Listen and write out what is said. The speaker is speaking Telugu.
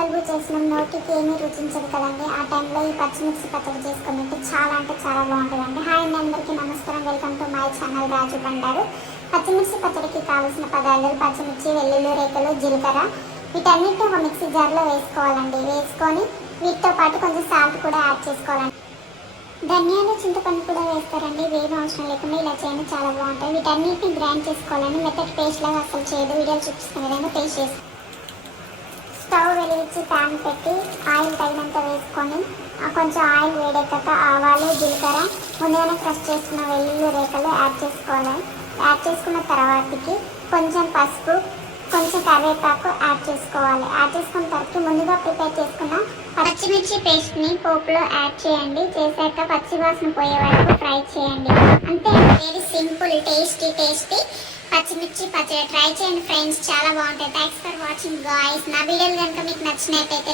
జలుబు చేసిన నోటికి ఏమీ రుచించదు కదండి. ఆ టైంలో ఈ పచ్చిమిర్చి పచ్చడి చేసుకొని చాలా అంటే చాలా బాగుంటుందండి. హాయ్ అండి అందరికీ నమస్కారం. Welcome to my channel Raju Bandaru. పచ్చిమిర్చి పచ్చడికి కావాల్సిన పదార్థాలు పచ్చిమిర్చి వెల్లుల్లి రేఖలు జీలకర్ర వీటన్నిటిని ఒక మిక్సీ జార్లో వేసుకోవాలండి. వేసుకొని వీటితో పాటు కొంచెం సాల్ట్ కూడా యాడ్ చేసుకోవాలండి. ధనియాలు చింతపండు కూడా వేస్తారండి. వేరే అవసరం లేకుండా ఇలా చేయండి చాలా బాగుంటుంది. వీటన్నిటిని గ్రైండ్ చేసుకోవాలండి. మెత్తటి పేస్ట్ లాగా అసలు చేయదు వీడియోలు చూపిస్తున్న విధంగా పేస్ట్ చేసుకోవాలి స్టవ్ ప్యాన్ పెట్టి ఆయిల్ తగినంత వేసుకొని కొంచెం ఆయిల్ వేడెక్కాక ఆవాలు జీలకర్ర ముందుగానే ఫ్రెష్ చేసుకున్న వెల్లుల్లి రేఖలు యాడ్ చేసుకోవాలి. యాడ్ చేసుకున్న తర్వాతకి కొంచెం పసుపు కొంచెం కరివేపాకు యాడ్ చేసుకోవాలి. యాడ్ చేసుకున్న తర్వాత ముందుగా ప్రిపేర్ చేసుకున్న పచ్చిమిర్చి పేస్ట్ని పోపులో యాడ్ చేయండి. చేశాక పచ్చివాసన పోయే వరకు ఫ్రై చేయండి. అంతే వెరీ సింపుల్ టేస్టీ టేస్టీ పచ్చిమిర్చి పచ్చడి ట్రై చేయండి ఫ్రెండ్స్. చాలా బాగుంటాయి. థ్యాంక్స్ ఫర్ వాచింగ్ గాయస్ నా వీడియోలు కనుక మీకు నచ్చినట్టయితే